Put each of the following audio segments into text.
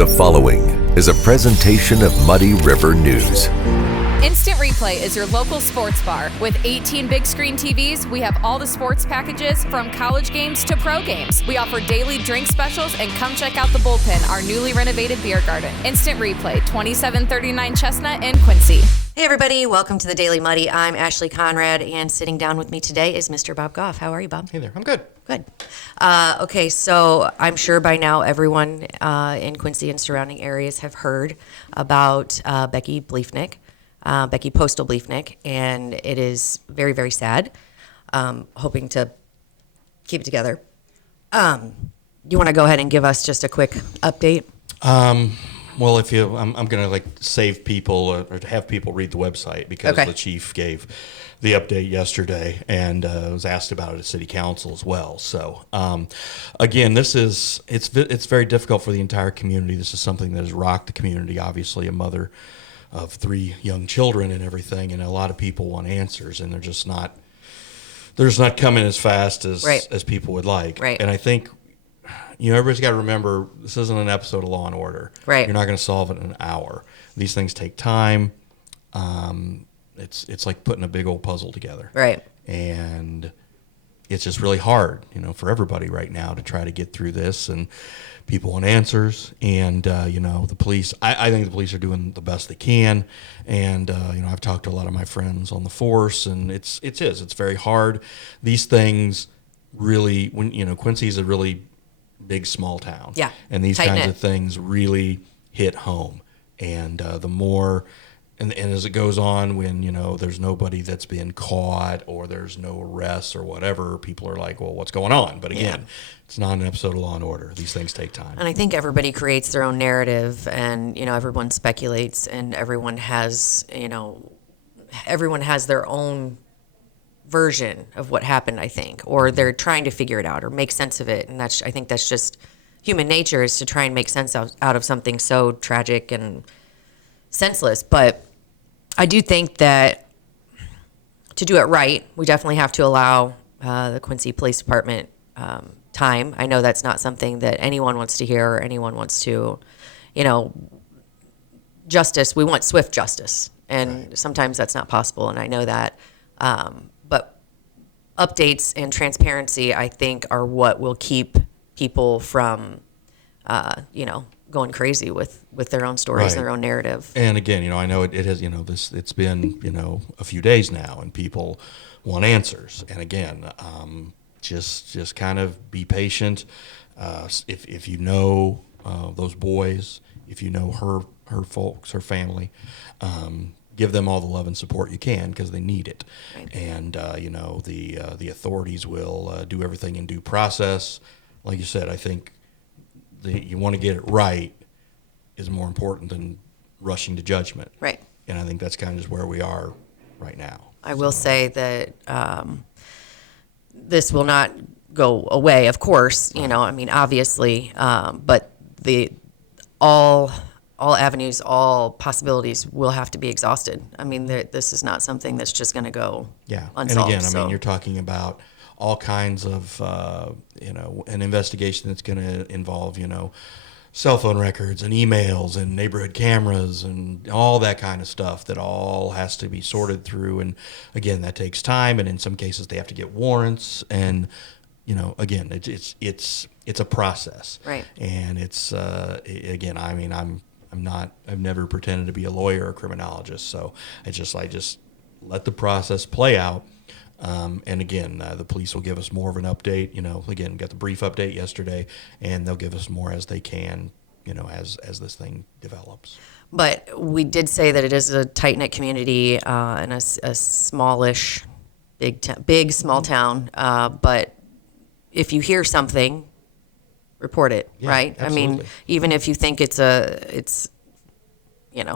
The following is a presentation of Muddy River News. Instant Replay is your local sports bar. With 18 big screen TVs, we have all the sports packages from college games to pro games. We offer daily drink specials, and come check out the Bullpen, our newly renovated beer garden. Instant Replay, 2739 Chestnut in Quincy. Hey everybody, welcome to the Daily Muddy. I'm Ashley Conrad, and sitting down with me today is Mr. Bob Gough. How are you, Bob? Hey there, I'm good. Good. Okay, so I'm sure by now everyone in Quincy and surrounding areas have heard about Becky Postal Bleefnick, and it is very, very sad. Hoping to keep it together. You want to go ahead and give us just a quick update? Well, I'm going to save people or have people read the website because the chief gave the update yesterday and was asked about it at City Council as well. So, again, it's very difficult for the entire community. This is something that has rocked the community. Obviously, a mother of 3 young children and everything, and a lot of people want answers, and they're just not coming as fast as people would like. Right. And I think, everybody's got to remember, this isn't an episode of Law and Order. Right. You're not going to solve it in an hour. These things take time. It's like putting a big old puzzle together. Right. And it's just really hard, for everybody right now to try to get through this, and people want answers. And, the police, I think the police are doing the best they can. And, I've talked to a lot of my friends on the force, and it's very hard. These things really, when, Quincy is a really big, small town. Yeah. And these Tight-knit. kinds of things really hit home. And the more, and as it goes on, when, there's nobody that's been caught or there's no arrests or whatever, people are like, well, what's going on? But again, it's not an episode of Law and Order. These things take time. And I think everybody creates their own narrative, and, everyone speculates, and everyone has their own version of what happened, I think, or they're trying to figure it out or make sense of it. And I think that's just human nature, is to try and make sense out of something so tragic and senseless. But I do think that to do it right, we definitely have to allow the Quincy Police Department time. I know that's not something that anyone wants to hear or anyone wants to, justice. We want swift justice. And sometimes that's not possible, and I know that. But updates and transparency, I think, are what will keep people from, going crazy with their own stories and their own narrative. And again, I know it has, it's been, a few days now, and people want answers. And again, just kind of be patient. If you know those boys, if you know her folks, her family, give them all the love and support you can, because they need it. Right. And the authorities will do everything in due process. Like you said, I think you want to get it right is more important than rushing to judgment. Right. And I think that's kind of just where we are right now. I will say that this will not go away, of course. Obviously, but all avenues, all possibilities will have to be exhausted. This is not something that's just going to go unsolved. And again, you're talking about all kinds of, an investigation that's going to involve, cell phone records and emails and neighborhood cameras and all that kind of stuff that all has to be sorted through. And again, that takes time. And in some cases they have to get warrants. And, again, it's a process. Right. And it's, again, I've never pretended to be a lawyer or a criminologist. So I just let the process play out. And again, the police will give us more of an update. Again, got the brief update yesterday, and they'll give us more as they can, as this thing develops. But we did say that it is a tight-knit community and a smallish, small town. But if you hear something, report it, right? Absolutely. Even if you think it's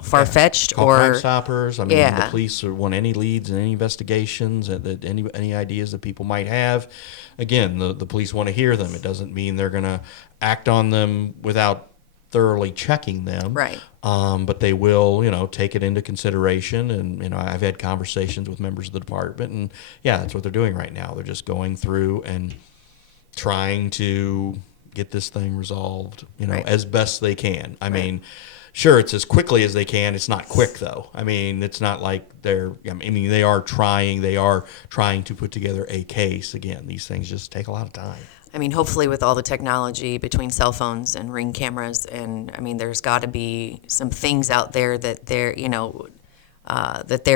far-fetched Call or Crime Stoppers. The police want any leads and any investigations, that any ideas that people might have. Again, the police want to hear them. It doesn't mean they're going to act on them without thoroughly checking them. Right. But they will, take it into consideration. And, I've had conversations with members of the department, and that's what they're doing right now. They're just going through and trying to, get this thing resolved, Right. as best they can. I mean, sure, it's as quickly as they can. It's not quick though. I mean, it's not like they are trying to put together a case. Again, these things just take a lot of time. I mean, hopefully with all the technology between cell phones and Ring cameras, and I mean, there's got to be some things out there that they're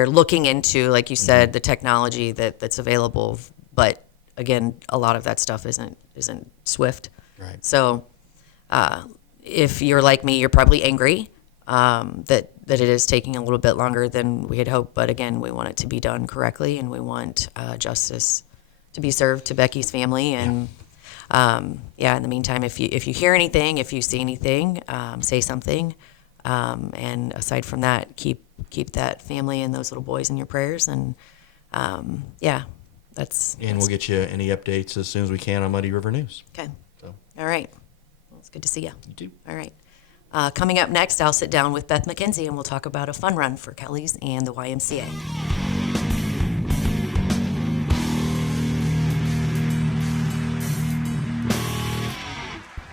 looking into, like you said, the technology that's available. But again, a lot of that stuff isn't swift. Right. So if you're like me, you're probably angry that it is taking a little bit longer than we had hoped. But again, we want it to be done correctly, and we want justice to be served to Becky's family. And in the meantime, if you hear anything, if you see anything, say something. And aside from that, keep that family and those little boys in your prayers. And We'll get you any updates as soon as we can on Muddy River News. Okay. So. All right. Well, it's good to see you. You too. All right. Coming up next, I'll sit down with Beth McKenzie and we'll talk about a fun run for Kelly's and the YMCA.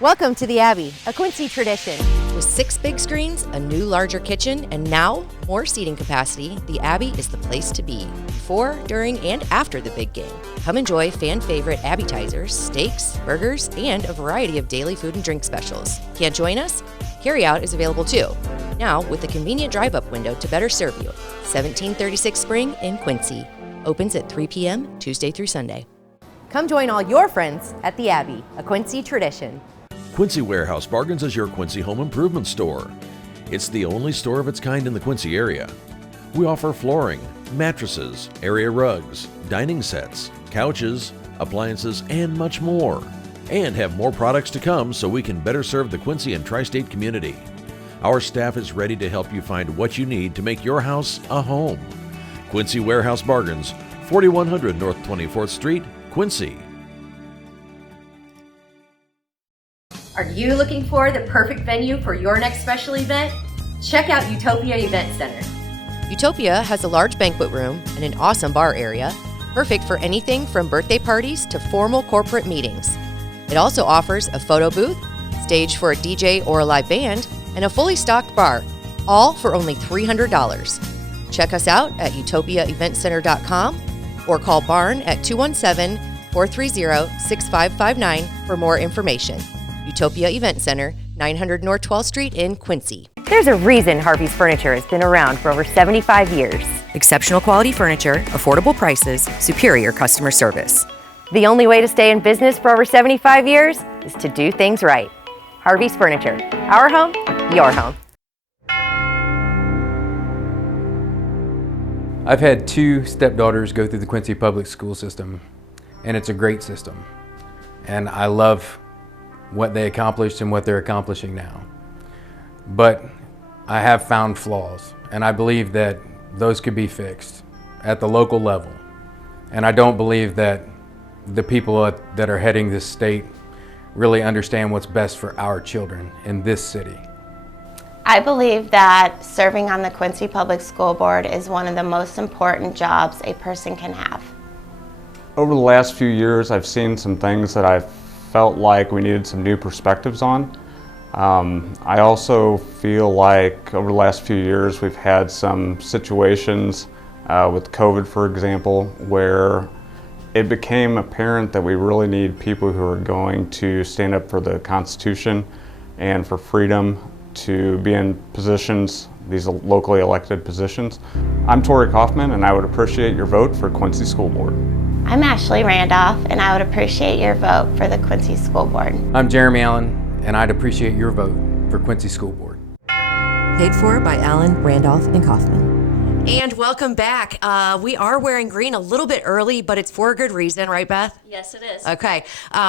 Welcome to the Abbey, a Quincy tradition. With 6 big screens, a new larger kitchen, and now more seating capacity, the Abbey is the place to be before, during, and after the big game. Come enjoy fan favorite appetizers, steaks, burgers, and a variety of daily food and drink specials. Can't join us? Carryout is available too. Now with a convenient drive-up window to better serve you. 1736 Spring in Quincy. Opens at 3 p.m. Tuesday through Sunday. Come join all your friends at the Abbey, a Quincy tradition. Quincy Warehouse Bargains is your Quincy home improvement store. It's the only store of its kind in the Quincy area. We offer flooring, mattresses, area rugs, dining sets, couches, appliances, and much more. And have more products to come so we can better serve the Quincy and tri-state community. Our staff is ready to help you find what you need to make your house a home. Quincy Warehouse Bargains, 4100 North 24th Street, Quincy. Are you looking for the perfect venue for your next special event? Check out Utopia Event Center. Utopia has a large banquet room and an awesome bar area, perfect for anything from birthday parties to formal corporate meetings. It also offers a photo booth, stage for a DJ or a live band, and a fully stocked bar, all for only $300. Check us out at utopiaeventcenter.com or call Barn at 217-430-6559 for more information. Utopia Event Center, 900 North 12th Street in Quincy. There's a reason Harvey's Furniture has been around for over 75 years. Exceptional quality furniture, affordable prices, superior customer service. The only way to stay in business for over 75 years is to do things right. Harvey's Furniture. Our home, your home. I've had 2 stepdaughters go through the Quincy public school system, and it's a great system. And I love what they accomplished and what they're accomplishing now. But I have found flaws, and I believe that those could be fixed at the local level. And I don't believe that the people that are heading this state really understand what's best for our children in this city. I believe that serving on the Quincy Public School Board is one of the most important jobs a person can have. Over the last few years, I've seen some things that I've felt like we needed some new perspectives on. I also feel like over the last few years we've had some situations with COVID, for example, where it became apparent that we really need people who are going to stand up for the Constitution and for freedom to be in positions, these locally elected positions. I'm Tori Kaufman, and I would appreciate your vote for Quincy School Board. I'm Ashley Randolph, and I would appreciate your vote for the Quincy School Board. I'm Jeremy Allen, and I'd appreciate your vote for Quincy School Board. Paid for by Allen, Randolph, and Kaufman. And welcome back. We are wearing green a little bit early, but it's for a good reason, right, Beth? Yes, it is. Okay.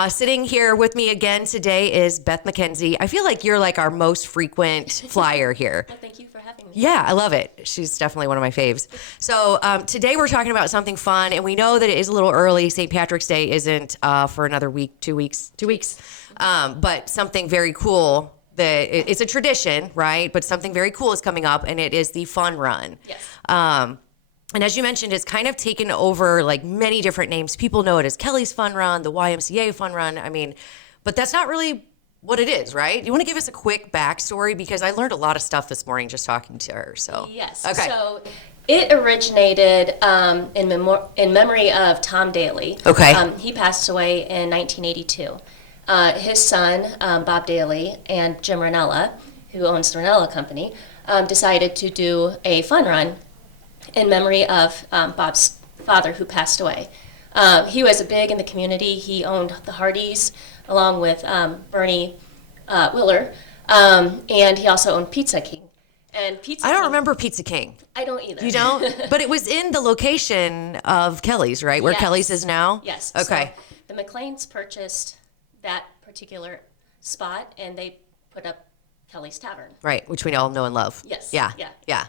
Sitting here with me again today is Beth McKenzie. I feel like you're like our most frequent flyer here. Well, thank you for having me. Yeah, I love it. She's definitely one of my faves. So today we're talking about something fun, and we know that it is a little early. St. Patrick's Day isn't for another week, 2 weeks, 2 weeks. But something very cool. It's a tradition, right? But something very cool is coming up, and it is the Fun Run. Yes. And as you mentioned, it's kind of taken over like many different names. People know it as Kelly's Fun Run, the YMCA Fun Run. I mean, but that's not really what it is, right? You want to give us a quick backstory, because I learned a lot of stuff this morning just talking to her. So Yes. Okay. So it originated in memory of Tom Daly. Okay. He passed away in 1982. His son, Bob Daly, and Jim Ranella, who owns the Ranella Company, decided to do a fun run in memory of Bob's father, who passed away. He was big in the community. He owned the Hardys along with Bernie Willer, and he also owned Pizza King. And Pizza I don't King, remember Pizza King. I don't either. You don't? But it was in the location of Kelly's, right? Where Yes. Kelly's is now? Yes. Okay. So the McLeans purchased that particular spot, and they put up Kelly's Tavern. Right, which we all know and love. Yes. Yeah. Yeah. Yeah.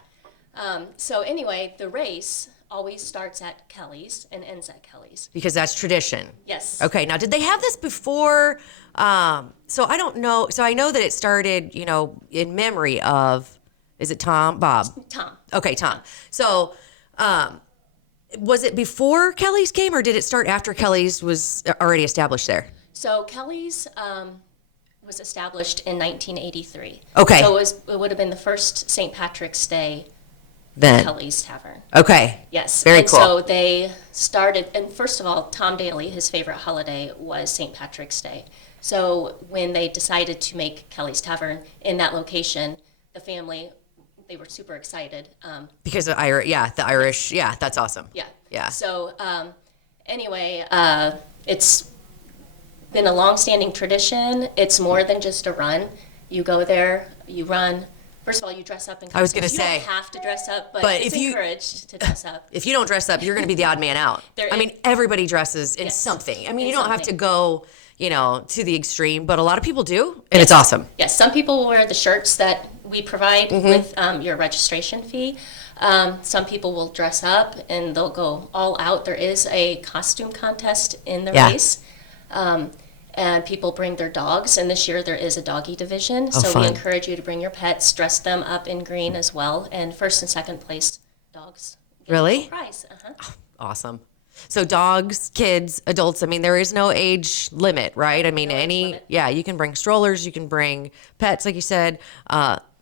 So anyway, the race always starts at Kelly's and ends at Kelly's. Because that's tradition. Yes. Okay, now did they have this before? So I don't know. So I know that it started, in memory of, is it Bob? Tom. Okay, Tom. So was it before Kelly's came, or did it start after Kelly's was already established there? So Kelly's was established in 1983. Okay. So it would have been the first St. Patrick's Day Then. Kelly's Tavern. Okay. Yes. Very and cool. So they started, and first of all, Tom Daly, his favorite holiday was St. Patrick's Day. So when they decided to make Kelly's Tavern in that location, the family, they were super excited. Because of the Irish, yeah, that's awesome. Yeah. Yeah. So anyway, it's been a long-standing tradition. It's more than just a run. You go there, you run. First of all, you dress up in costumes. I was gonna You say. don't have to dress up, but But it's if you- encouraged to dress up. If you don't dress up, you're going to be the odd man out. There I is- mean, everybody dresses in Yes. something. I mean, In you don't have to something. go, to the extreme, but a lot of people do, and it's awesome. Yes, some people will wear the shirts that we provide Mm-hmm. with your registration fee. Some people will dress up and they'll go all out. There is a costume contest in the Yeah. race. And people bring their dogs, and this year there is a doggy division. So fun. we encourage you to bring your pets, dress them up in green as well, and first and second place dogs get a Really? little prize. Awesome. So dogs, kids, adults, I mean, there is no age limit, right? I mean, No age limit. you can bring strollers, you can bring pets, like you said,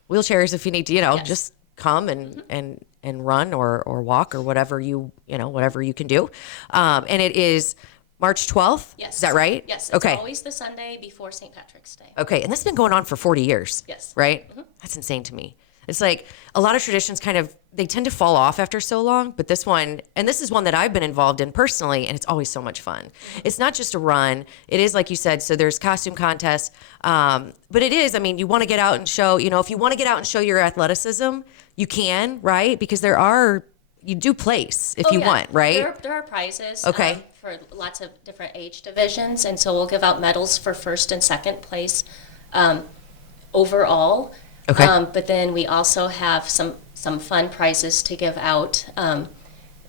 wheelchairs if you need to, just come and run or walk or whatever whatever you can do. And it is March 12th? Yes. Is that right? Yes, it's Okay. always the Sunday before St. Patrick's Day. Okay, and this has been going on for 40 years. Yes. Right? That's insane to me. It's like a lot of traditions they tend to fall off after so long, but this is one that I've been involved in personally, and it's always so much fun. It's not just a run. It is, like you said, so there's costume contests, but it is, you want to get out and show, if you want to get out and show your athleticism, you can, right? Because you do place if you Yeah. want, right? There are prizes Okay. for lots of different age divisions, and so we'll give out medals for first and second place overall. Okay. But then we also have some fun prizes to give out,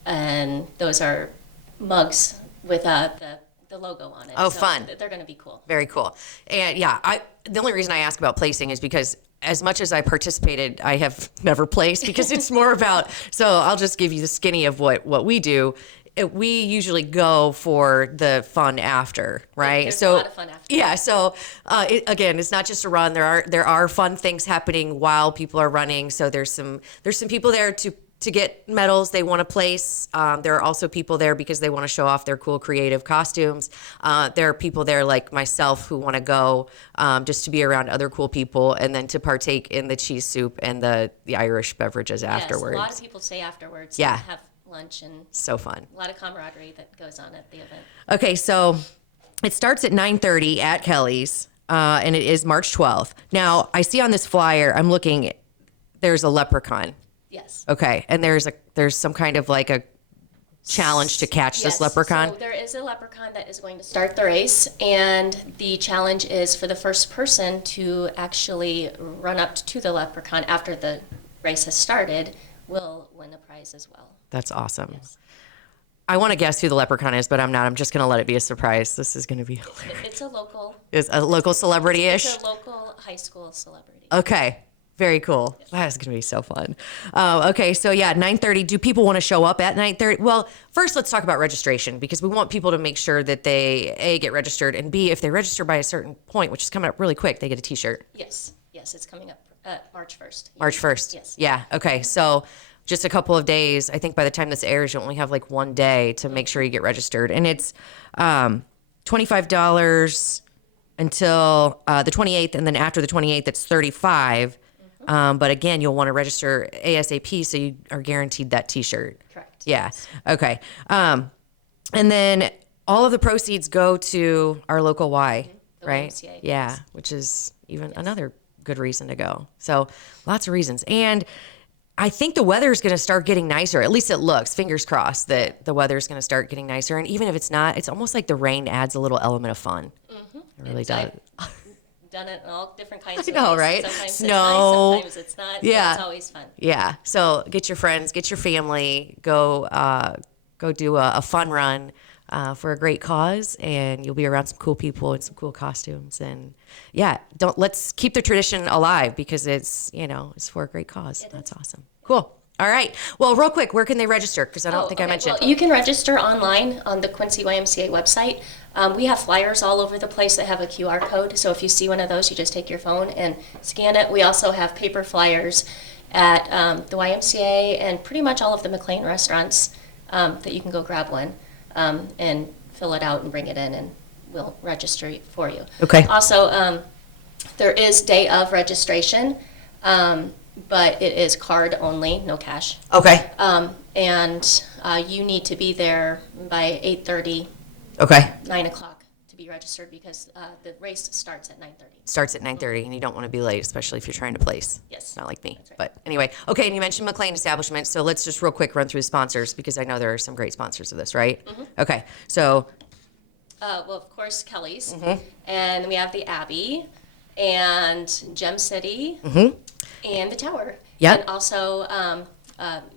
and those are mugs with the logo on it. Oh, So fun. They're going to be cool. Very cool. And the only reason I ask about placing is because as much as I participated, I have never placed because it's more about, so I'll just give you the skinny of what we do. We usually go for the fun after, right? There's a lot of fun after. Yeah. So again, it's not just a run. There are fun things happening while people are running. So there's some people there to get medals they want to place. There are also people there because they want to show off their cool creative costumes. There are people there like myself who want to go just to be around other cool people and then to partake in the cheese soup and the Irish beverages afterwards. Yes, a lot of people stay afterwards Yeah. and have lunch, and So fun. a lot of camaraderie that goes on at the event. Okay, so it starts at 9:30 at Kelly's, and it is March 12th. Now, I see on this flyer, I'm looking, there's a leprechaun. Yes. Okay, and there's some kind of like a challenge to catch this Yes, leprechaun. So there is a leprechaun that is going to start the race, and the challenge is for the first person to actually run up to the leprechaun after the race has started will win a prize as well. That's awesome. I want to guess who the leprechaun is, but I'm not. I'm just going to let it be a surprise. This is going to be hilarious. It's a local Is a local celebrity-ish? It's a local high school celebrity. Okay. Very cool. That's going to be so fun. Okay, so yeah, 9:30. Do people want to show up at 9:30? Well, first let's talk about registration because we want people to make sure that they A, get registered, and B, if they register by a certain point, which is coming up really quick, they get a t-shirt. Yes, it's coming up March 1st. March 1st? Yes. Yeah, okay, so just a couple of days. I think by the time this airs, you only have like one day to make sure you get registered. And it's $25 until the 28th, and then after the 28th, it's $35. But again, you'll want to register ASAP so you are guaranteed that t-shirt. Correct. Yeah. Okay. And then all of the proceeds go to our local Y, The right? YMCA, Yeah, yes. which is even another good reason to go. So lots of reasons. And I think the weather is going to start getting nicer. At least it looks. Fingers crossed that the weather is going to start getting nicer. And even if it's not, it's almost like the rain adds a little element of fun. It really does. I've done it in all different kinds I of know, ways. right? Sometimes Snow. it's nice, sometimes it's not. Yeah. But it's always fun. Yeah. So get your friends, get your family, go do a fun run for a great cause, and you'll be around some cool people and some cool costumes. And yeah, let's keep the tradition alive because it's for a great cause. That's awesome. Cool. All right. Well, real quick, where can they register? Because I don't think I mentioned. Well, you can register online on the Quincy YMCA website. We have flyers all over the place that have a QR code. So if you see one of those, you just take your phone and scan it. We also have paper flyers at the YMCA and pretty much all of the McLean restaurants that you can go grab one and fill it out and bring it in, and we'll register it for you. Okay. Also, there is day of registration. But it is card only, no cash. Okay. And you need to be there by 8:30, Okay. 9 o'clock to be registered because the race starts at 9:30. Starts at 9:30, and you don't want to be late, especially if you're trying to place. Yes. Not like me. That's right. But anyway, okay, and you mentioned McLean Establishment, so let's just real quick run through sponsors because I know there are some great sponsors of this, right? Okay, so. Well, of course, Kelly's. And we have the Abbey and Gem City and the Tower. Yep. And also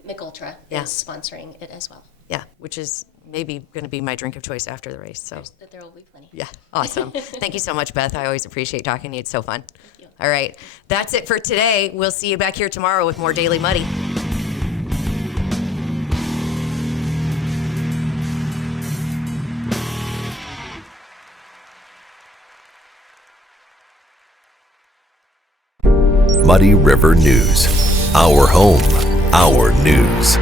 Mick Ultra Yeah. is sponsoring it as well. Yeah, which is maybe going to be my drink of choice after the race. So There will be plenty. yeah, awesome. Thank you so much, Beth. I always appreciate talking to you. It's so fun. you. All right, that's it for today. We'll see you back here tomorrow with more Daily Muddy. Muddy River News. Our home, our news.